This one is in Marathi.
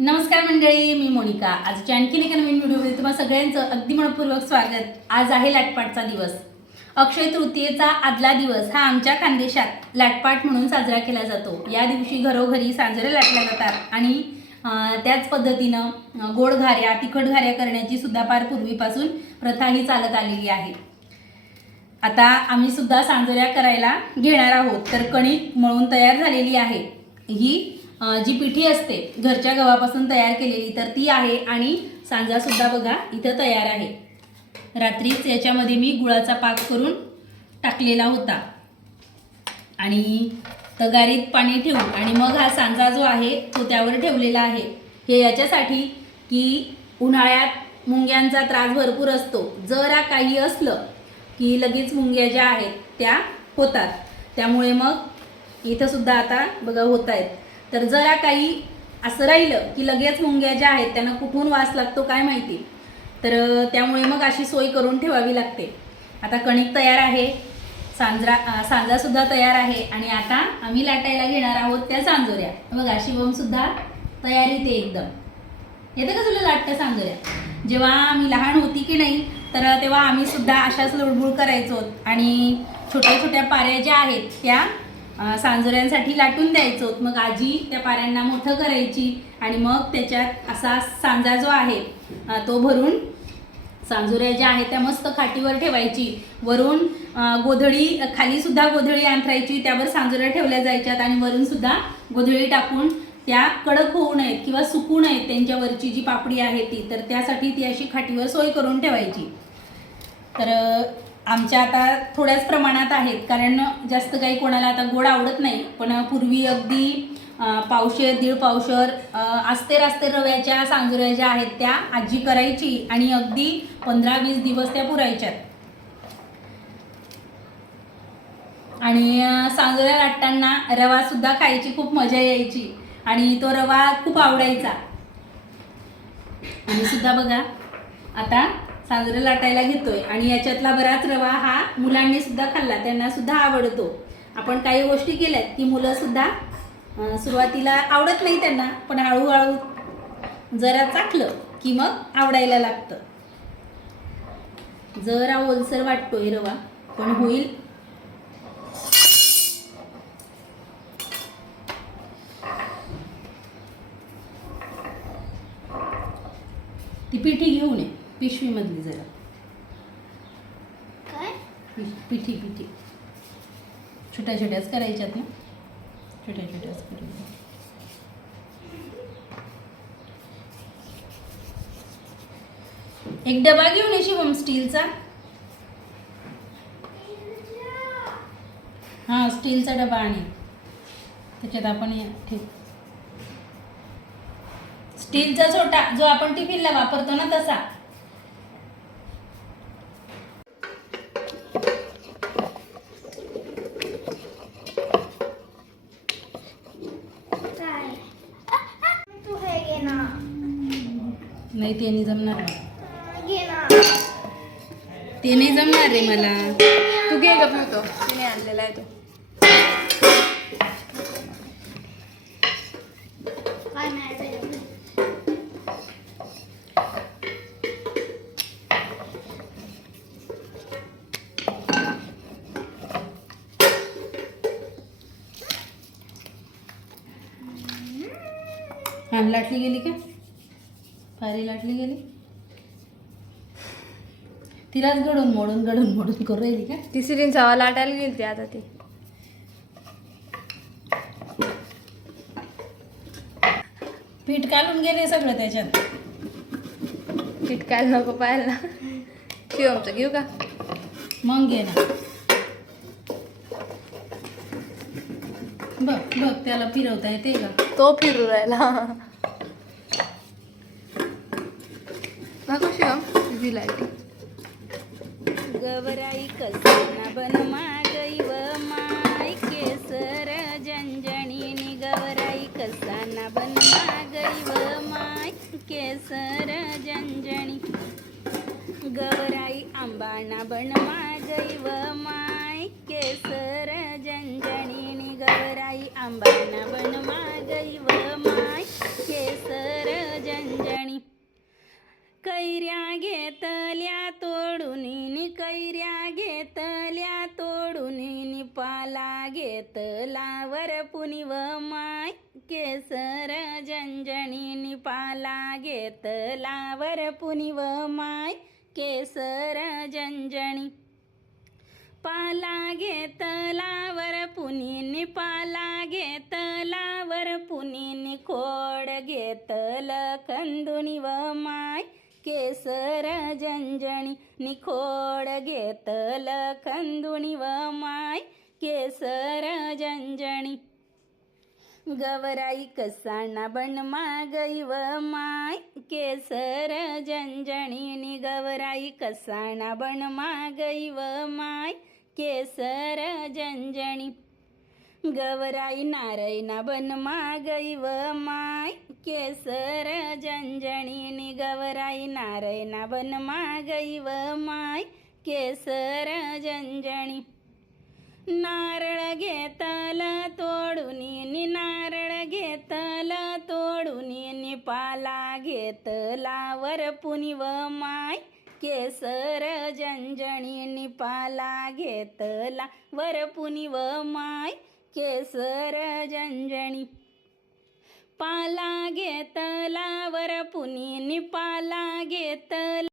नमस्कार मंडळी, मी मोनिका. आजच्या आणखीन एका नवीन व्हिडिओमध्ये तुम्हा सगळ्यांचं अगदी मनपूर्वक स्वागत. आज आहे लाटपाटचा दिवस. अक्षय तृतीयेचा आदला दिवस हा आमच्या खानदेशात लाटपाट म्हणून साजरा केला जातो. या दिवशी घरोघरी सांजरे लाटल्या जातात आणि त्याच पद्धतीनं गोड घाऱ्या, तिखट घाऱ्या करण्याची सुद्धा फार पूर्वीपासून प्रथा ही चालत आलेली आहे. आता आम्ही सुद्धा सांजऱ्या करायला घेणार आहोत. तर कणिक मळून तयार झालेली आहे. ही जी पिठी असते घरच्या गव्हापासून तयार केलेली तर ती आहे आणि सांजा सुद्धा बघा इथं तयार आहे. रात्रीच याच्यामध्ये मी गुळाचा पाक करून टाकलेला होता आणि तगारीत पाणी ठेवून आणि मग हा सांजा जो आहे तो त्यावर ठेवलेला आहे. हे याच्यासाठी की उन्हाळ्यात मुंग्यांचा त्रास भरपूर असतो. जरा काही असलं की लगेच मुंग्या ज्या आहेत त्या होतात. त्यामुळे मग इथं सुद्धा आता बघा होत आहेत. तर जरा काही असं राहिलं की लगेच मुंग्या ज्या आहेत त्यांना कुठून वास लागतो काय माहिती. तर त्यामुळे मग अशी सोय करून ठेवावी लागते. आता कणिक तयार आहे, सांजासुद्धा तयार आहे आणि आता आम्ही लाटायला घेणार आहोत त्या सांजोऱ्या. बघा शिवमसुद्धा तयारीत आहे एकदम. येतं का तुला लाटत्या सांजोऱ्या? जेव्हा आम्ही लहान होती की नाही तर तेव्हा आम्ही सुद्धा अशाच लुडबुड करायचो आणि छोट्या छोट्या पाऱ्या ज्या आहेत त्या सांजोऱ्यांसाठी लाटून द्यायचो. मग आजी त्या पाऱ्यांना मोठं करायची आणि मग त्याच्यात असा सांजा जो आहे तो भरून सांजोऱ्या ज्या आहेत त्या मस्त खाटीवर ठेवायची. वरून गोधडी, खाली सुद्धा गोधडी अंथरायची, त्यावर सांजोऱ्या ठेवल्या जायच्यात आणि वरून सुद्धा गोधडी टाकून त्या कडक होऊ नयेत किंवा सुकू नयेत त्यांच्यावरची जी पापडी आहे ती, तर त्यासाठी ती अशी खाटीवर सोय करून ठेवायची. तर आमच्या आता थोड्याच प्रमाणात आहेत कारण जास्त काही कोणाला आता गोड आवडत नाही. पण पूर्वी अगदी पावशेर, दीड पावशेर आस्ते रव्याच्या सांजोऱ्या ज्या आहेत त्या आजी करायची आणि अगदी 15-20 दिवस त्या पुरायच्यात. आणि सांजोऱ्या लाटताना रवा सुद्धा खायची खूप मजा यायची आणि तो रवा खूप आवडायचा. आणि सुद्धा बघा आता सांजरे लाटायला घेतोय आणि याच्यातला बराच रवा हा मुलांनी सुद्धा खाल्ला, त्यांना सुद्धा आवडतो. आपण काही गोष्टी केल्यात की मुलं सुद्धा सुरुवातीला आवडत नाही त्यांना, पण हळूहळू जरा चाखलं की मग आवडायला लागतं. जरा ओलसर वाटतोय रवा पण होईल. ती पिठी घेऊन ये पिशवीमधली जरा. काय पिठी छोट्या छोट्याच करायच्यात ना, छोट्या छोट्याच करायच्या. एक डबा घेऊन ये शिवम स्टीलचा. हा स्टीलचा डबा आणि त्याच्यात आपण ठीक स्टीलचा छोटा जो आपण टिफिनला वापरतो ना तसा. काय तू हे घे ना. नाही ते नाही जमणार मला. घे ना. ते नाही जमणार रे मला. तू घे गप तो तिने आणलेला आहे तो. काय नाही रे. हा लाटली गेली का? फारी लाटली गेली. तिलाच घडून मोडून करून राहिली का? तिसरी जावा लाटायला गेली ती आता ती. पीठ काढून गेले सगळं त्याच्यात. पीठ काय नको पाहायला. शिवमचं घेऊ का? मग घे ना. बघ त्याला फिरवता येते का? तो फिरू राहिला. नको शिवम तुझी लाईट. गवराई कसाना बनमा गैव माय केसर जंजणीनी. गवराई कसाना बनमा गैव माय केसर जंजणी. गवराई आंबाना बनमा गैव माय केसर जंजणीनी. गवराई आंबाना बनमा गैव माय केसर कैऱ्या घेतल्या तोडून नि कैऱ्या घेतल्या तोडून नि पाला घेतला वरपुनी व माय केसर जंजणी नि पाला घेतला वरपुनी व माय केसर जंजणी पाला घेतला वरपुनी नि पाला घेतला वरपुनी नि खोड घेतलं खंदुनी व माय केसर जंजणी नि खोड घेतलं खंदुनी व माय केसर जंजणी गवराई कसाना बन मागई व माय केसर जंजणी नि गवराई कसाना बन मागई व माय केसर जंजणी गवराई नारायणा बन मागई व माय केसर जंजणी नि गवराई नारायणा बन मागई व माय केसर जंजणी नारळ घेतलं तोडूनी नि नारळ घेतलं तोडूनी नि पाला घेतला वरपुनी व माय केसर जंजणी नि पाला घेतला वरपुनी व माय केसर जंजणी पाला घेतला वरपुनी नि पाला घेतला